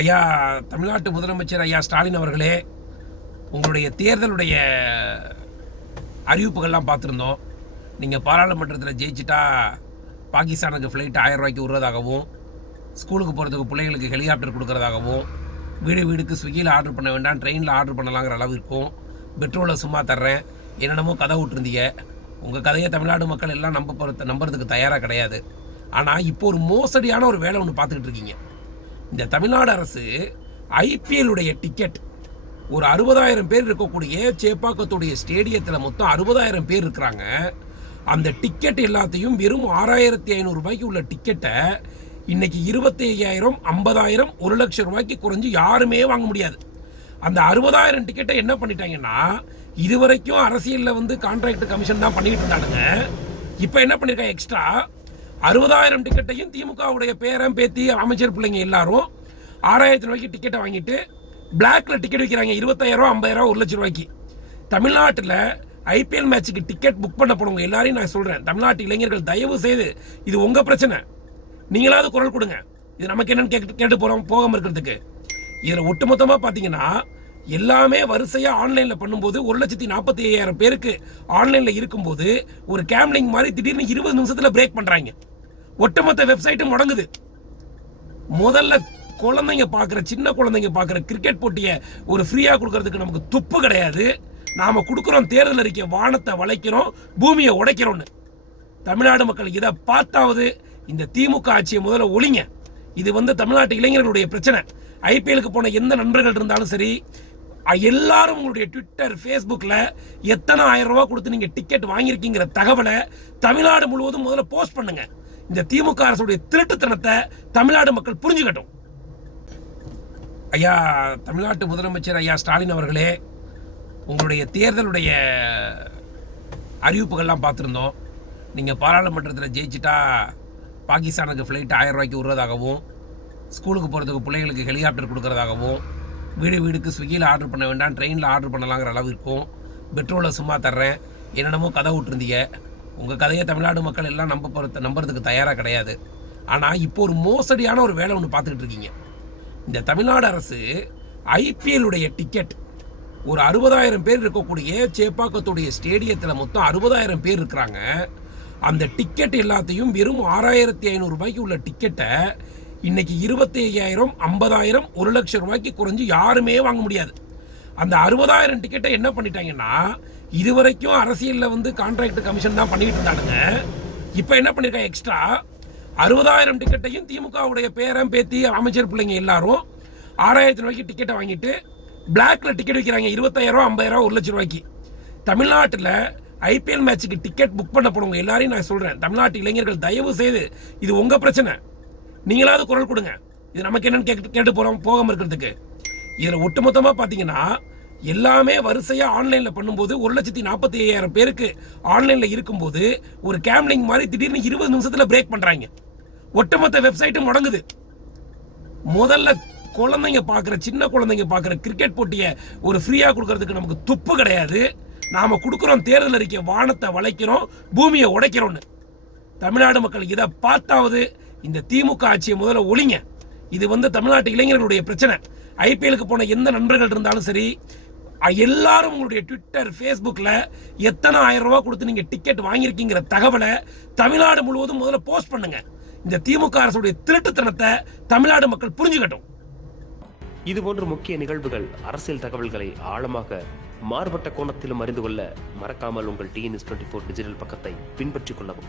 ஐயா தமிழ்நாட்டு முதலமைச்சர் ஐயா ஸ்டாலின் அவர்களே உங்களுடைய தேர்தலுடைய அறிவிப்புகள்லாம் பார்த்துருந்தோம். நீங்கள் பாராளுமன்றத்தில் ஜெயிச்சிட்டா பாகிஸ்தானுக்கு ஃப்ளைட் ஆயிரம் ரூபாய்க்கு விடுறதாகவும் ஸ்கூலுக்கு போகிறதுக்கு பிள்ளைங்களுக்கு ஹெலிகாப்டர் கொடுக்குறதாகவும் வீடு வீடுக்கு ஸ்விக்கியில் ஆர்டர் பண்ண வேண்டாம் ட்ரெயினில் ஆர்டர் பண்ணலாங்கிற அளவு இருக்கும். பெட்ரோலை சும்மா தர்றேன். என்னென்னமோ கதை விட்டுருந்தீங்க. உங்கள் கதையை தமிழ்நாடு மக்கள் எல்லாம் நம்ப போகிறத நம்புறதுக்கு தயாராக கிடையாது. ஆனால் இப்போ ஒரு மோசடியான ஒரு வேலை ஒன்று பார்த்துக்கிட்டு இருக்கீங்க. இந்த தமிழ்நாடு அரசு ஐபிஎல்லுடைய டிக்கெட் ஒரு அறுபதாயிரம் பேர் இருக்கக்கூடிய சேப்பாக்கத்துடைய ஸ்டேடியத்தில் மொத்தம் அறுபதாயிரம் பேர் இருக்கிறாங்க. அந்த டிக்கெட் எல்லாத்தையும் வெறும் ஆறாயிரத்தி ஐநூறு ரூபாய்க்கு உள்ள டிக்கெட்டை இன்னைக்கு இருபத்தி ஐயாயிரம் ஐம்பதாயிரம் ஒரு லட்சம் ரூபாய்க்கு குறைஞ்சு யாருமே வாங்க முடியாது. அந்த அறுபதாயிரம் டிக்கெட்டை என்ன பண்ணிட்டாங்கன்னா இதுவரைக்கும் அரசியலில் வந்து கான்ட்ராக்ட் கமிஷன் தான் பண்ணிக்கிட்டு இருந்தானுங்க. இப்போ என்ன பண்ணியிருக்காங்க எக்ஸ்ட்ரா அறுபதாயிரம் டிக்கெட்டையும் திமுகவுடைய பேரன் பேத்தி அமைச்சர் பிள்ளைங்க எல்லாரும் ஆறாயிரத்தி ரூபாய்க்கு டிக்கெட்டை வாங்கிட்டு பிளாக்ல டிக்கெட் விற்கிறாங்க இருபத்தாயிரம் ரூபா ஐம்பதாயிரம் ரூபா ஒரு லட்சம் ரூபாய்க்கு. தமிழ்நாட்டில் ஐபிஎல் மேட்ச்சுக்கு டிக்கெட் புக் பண்ண போனவங்க எல்லாரையும் நான் சொல்கிறேன் தமிழ்நாட்டு இளைஞர்கள் தயவு செய்து இது உங்கள் பிரச்சனை. நீங்களாவது குரல் கொடுங்க. இது நமக்கு என்னன்னு கேட்டு கேட்டு போகிறோம் போகாமல் இருக்கிறதுக்கு. இதில் ஒட்டுமொத்தமாக பார்த்தீங்கன்னா எல்லாமே வரிசையாக ஆன்லைனில் பண்ணும்போது ஒரு லட்சத்தி நாற்பத்தி ஐயாயிரம் பேருக்கு ஆன்லைனில் இருக்கும்போது ஒரு கேம்லிங் மாதிரி திடீர்னு இருபது நிமிஷத்தில் பிரேக் பண்ணுறாங்க ஒட்டுமொத்த வெப்சைட்டும் முடங்குது. முதல்ல குழந்தைங்க பார்க்குற சின்ன குழந்தைங்க பார்க்குற கிரிக்கெட் போட்டியை ஒரு ஃப்ரீயாக கொடுக்கறதுக்கு நமக்கு துப்பு கிடையாது. நாம் கொடுக்குறோம் தேர்தல் அறிக்கை வானத்தை வளைக்கிறோம் பூமியை உடைக்கிறோம்னு. தமிழ்நாடு மக்கள் இதை பார்த்தாவது இந்த திமுக ஆட்சியை முதல்ல ஒளிங்க இது வந்து தமிழ்நாட்டு இளைஞர்களுடைய பிரச்சனை. ஐபிஎலுக்கு போன எந்த நண்பர்கள் இருந்தாலும் சரி எல்லாரும் உங்களுடைய ட்விட்டர் ஃபேஸ்புக்கில் எத்தனை ஆயிரம் ரூபா கொடுத்து நீங்கள் டிக்கெட் வாங்கியிருக்கீங்கிற தகவலை தமிழ்நாடு முழுவதும் முதல்ல போஸ்ட் பண்ணுங்க. இந்த திமுக அரசுடைய திருட்டுத்தனத்தை தமிழ்நாடு மக்கள் புரிஞ்சுக்கட்டும். ஐயா தமிழ்நாட்டு முதலமைச்சர் ஐயா ஸ்டாலின் அவர்களே உங்களுடைய தேர்தலுடைய அறிவிப்புகள்லாம் பார்த்துருந்தோம். நீங்கள் பாராளுமன்றத்தில் ஜெயிச்சிட்டா பாகிஸ்தானுக்கு ஃப்ளைட் ஆயிரம் ரூபாய்க்கு விடுறதாகவும் ஸ்கூலுக்கு போகிறதுக்கு பிள்ளைகளுக்கு ஹெலிகாப்டர் கொடுக்குறதாகவும் வீடு வீடுக்கு ஸ்விக்கியில் ஆர்டர் பண்ண வேண்டாம். ட்ரெயினில் ஆர்டர் பண்ணலாங்கிற அளவு இருக்கும். பெட்ரோலை சும்மா தர்றேன். என்னென்னமோ கதை விட்டுருந்தீங்க. உங்கள் கதையை தமிழ்நாடு மக்கள் எல்லாம் நம்ப போகிற நம்புறதுக்கு தயாராக கிடையாது. ஆனால் இப்போ ஒரு மோசடியான ஒரு வேலை ஒன்று பார்த்துக்கிட்டு இருக்கீங்க. இந்த தமிழ்நாடு அரசு ஐபிஎல்லுடைய டிக்கெட் ஒரு அறுபதாயிரம் பேர் இருக்கக்கூடிய சேப்பாக்கத்துடைய ஸ்டேடியத்தில் மொத்தம் அறுபதாயிரம் பேர் இருக்கிறாங்க. அந்த டிக்கெட் எல்லாத்தையும் வெறும் ஆறாயிரத்தி ஐநூறுரூபாய்க்கு உள்ள டிக்கெட்டை இன்னைக்கு இருபத்தி ஐயாயிரம் ஐம்பதாயிரம் ஒரு லட்சம் ரூபாய்க்கு குறைஞ்சு யாருமே வாங்க முடியாது. அந்த அறுபதாயிரம் டிக்கெட்டை என்ன பண்ணிட்டாங்கன்னா இதுவரைக்கும் அரசியலில் வந்து கான்ட்ராக்ட் கமிஷன் தான் பண்ணிக்கிட்டு இருந்தானுங்க. இப்போ என்ன பண்ணியிருக்காங்க எக்ஸ்ட்ரா அறுபதாயிரம் டிக்கெட்டையும் திமுகவுடைய பேரன் பேத்தி அமைச்சர் பிள்ளைங்க எல்லாரும் ஆறாயிரத்தி ரூபாய்க்கு டிக்கெட்டை வாங்கிட்டு பிளாக்ல டிக்கெட் விற்கிறாங்க இருபத்தாயிரம் ஐம்பதாயிரம் ஒரு லட்சம் ரூபாய்க்கு. தமிழ்நாட்டில் ஐபிஎல் மேட்ச்சுக்கு டிக்கெட் புக் பண்ண போனவங்க எல்லாரையும் நான் சொல்கிறேன் தமிழ்நாட்டு இளைஞர்கள் தயவு செய்து இது உங்கள் பிரச்சனை. நீங்களாவது குரல் கொடுங்க. இது நமக்கு என்னன்னு கேட்டு கேட்டு போகிறோம் போகாமல் இருக்கிறதுக்கு. இதில் ஒட்டுமொத்தமாக பார்த்தீங்கன்னா எல்லாமே வரிசையாக ஆன்லைனில் பண்ணும்போது ஒரு லட்சத்தி நாற்பத்தி ஐயாயிரம் பேருக்கு ஆன்லைனில் இருக்கும்போது ஒரு கேம்லிங் மாதிரி திடீர்னு இருபது நிமிஷத்தில் பிரேக் பண்ணுறாங்க ஒட்டுமொத்த வெப்சைட்டும் முடங்குது. முதல்ல குழந்தைங்க பார்க்குற சின்ன குழந்தைங்க பார்க்குற கிரிக்கெட் போட்டியை ஒரு ஃப்ரீயாக கொடுக்கறதுக்கு நமக்கு துப்பு கிடையாது. நாம் கொடுக்குறோம் தேர்தல் அறிக்கை வானத்தை வளைக்கிறோம் பூமியை உடைக்கிறோன்னு தமிழ்நாடு மக்கள் இதை பார்த்தாவது இந்த திமுக ஆட்சியை முதல்ல ஒழிங்க இது வந்து தமிழ்நாட்டு இளைஞர்களுடைய பிரச்சனை. ஐபிஎலுக்கு போன எந்த நண்பர்கள் இருந்தாலும் சரி எல்லாரும் உங்களுடைய ட்விட்டர் ஃபேஸ்புக்கில் எத்தனை ஆயிரம் ரூபா கொடுத்து நீங்கள் டிக்கெட் வாங்கியிருக்கீங்கிற தகவலை தமிழ்நாடு முழுவதும் முதல்ல போஸ்ட் பண்ணுங்க. இந்த திமுக அரசுடைய திருட்டுத்தனத்தை தமிழ்நாடு மக்கள் புரிஞ்சுக்கட்டும். இது போன்ற முக்கிய நிகழ்வுகள் அரசியல் தகவல்களை ஆழமாக மாறுபட்ட கோணத்திலும் அறிந்து கொள்ள மறக்காமல் உங்கள் டிஎன்எஸ் டுவெண்ட்டி ஃபோர் டிஜிட்டல் பக்கத்தை பின்பற்றிக் கொள்ளவும்.